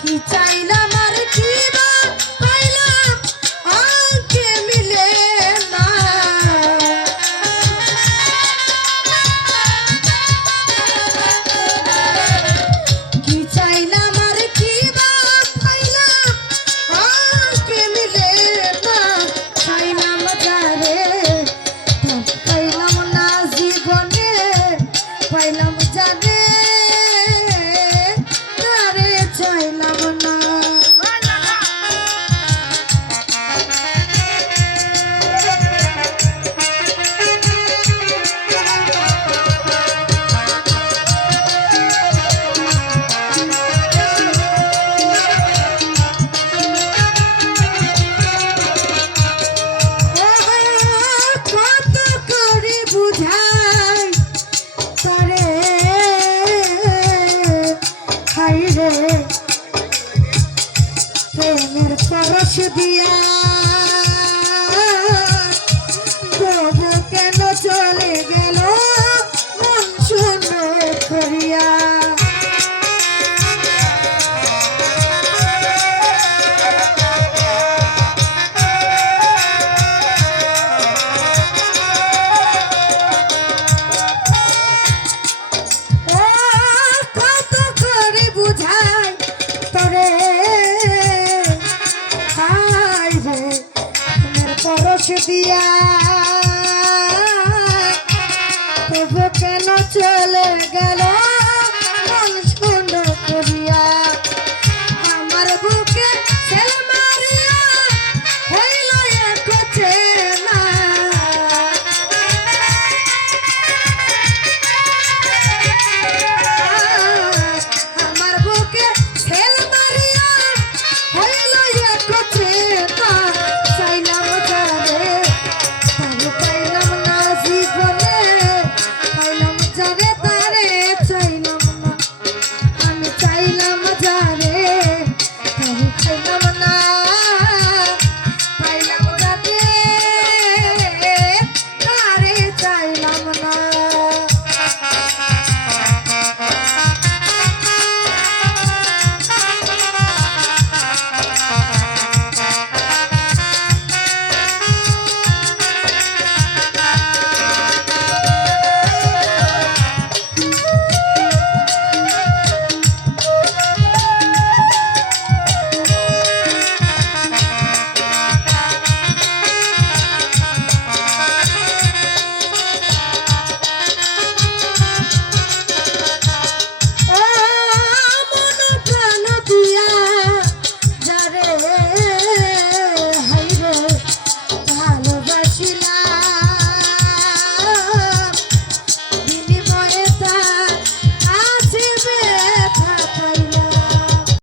কি চাইলাম আর কি বা পাইলাম আজকে মিলে না কি চাইলাম আর কি বা পাইলাম আজকে মিলে না চাইলাম যারে পাইলাম না জীবনে পাইলাম জানে চাইলাম না কত করে বুঝাই তারে হাই রে প্রেমের পরশ দিয়া তবু কেন চলে গেল মন শূন্য করিয়া কত করে বুঝাই তোরে পরশ দিয়া